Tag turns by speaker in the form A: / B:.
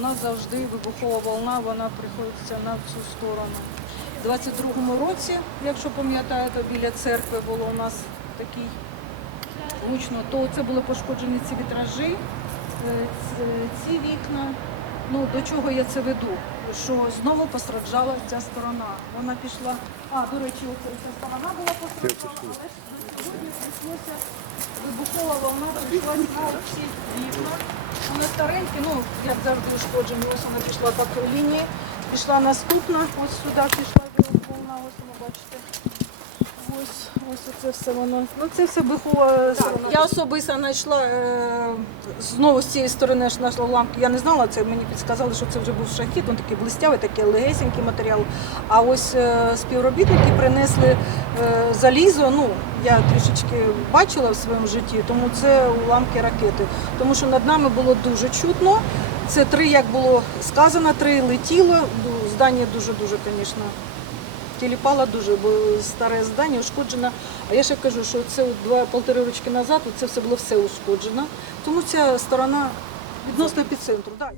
A: у нас завжди вибухова волна, вона приходиться на цю сторону. У 22-му році, якщо пам'ятаєте, біля церкви було у нас такий гучно, то це були пошкоджені ці вітражі, е, ці вікна. Ну, до чого я це веду? Що знову постраждала ця сторона. Вона пішла. А, до речі, ця сторона була постраждала, але ж сьогодні прийшлося вибухова волна прийшла на ці вікна. нас старенькі, ну як завжди ушкоджені. Ось вона пішла по той лінії. Пішла наступна, ось сюди пішла волна, ось ви бачите. Ось, ось це все воно. Ну це все бихова. Я особисто знайшла е, знову з цієї сторони ж знайшла ламки. Я не знала це. Мені підказали, що це вже був шахід, він такий блистявий, такий легесенький матеріал. А ось е, співробітники принесли е, залізо. Ну я трішечки бачила в своєму житті, тому це уламки ракети. Тому що над нами було дуже чутно. Це три, як було сказано, три летіло. Здання дуже дуже, звісно тіліпала дуже, бо старе здання ушкоджено. А я ще кажу, що це два-полтори роки назад це все було все ушкоджено. Тому ця сторона відносно епіцентру. Да.